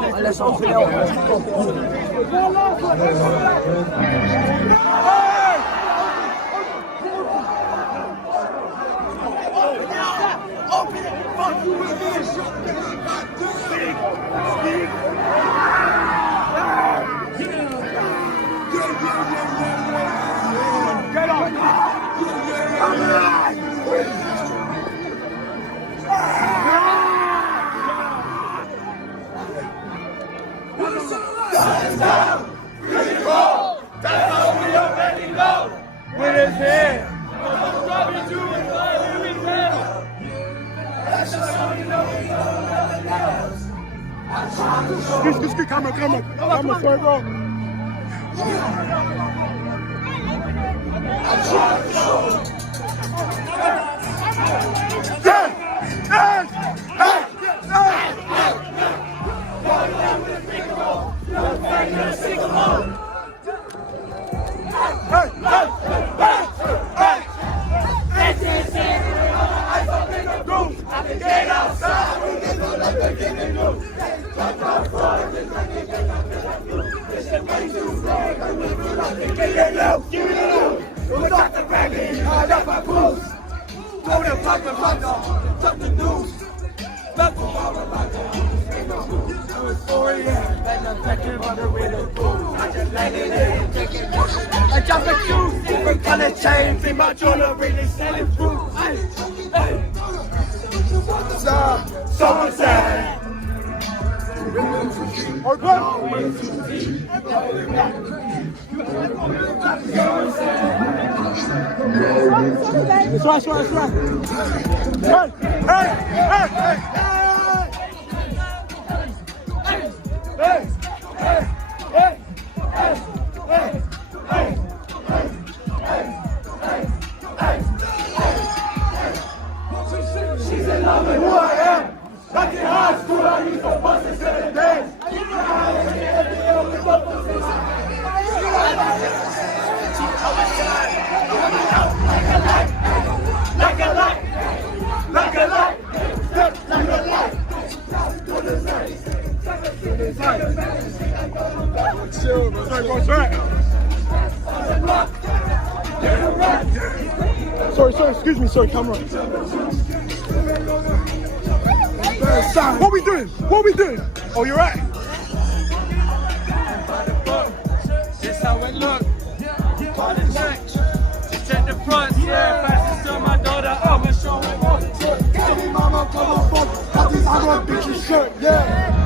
Laisse entrer en Excuse, camera, sorry, bro. I jump the shoes, different color chains in my jewelry, they selling fruit. Someone said, That's right. she's in love with who I am. Like in high school, I used to bust and sit and dance. Like a light. Sorry, excuse me, camera. What we doing? Oh, you're right. This how it look. All the next. Just check the front. Yeah, fastest to my daughter. I'ma show it off. Tell me, mama, come on, fuck. Got these other bitches shirt, yeah.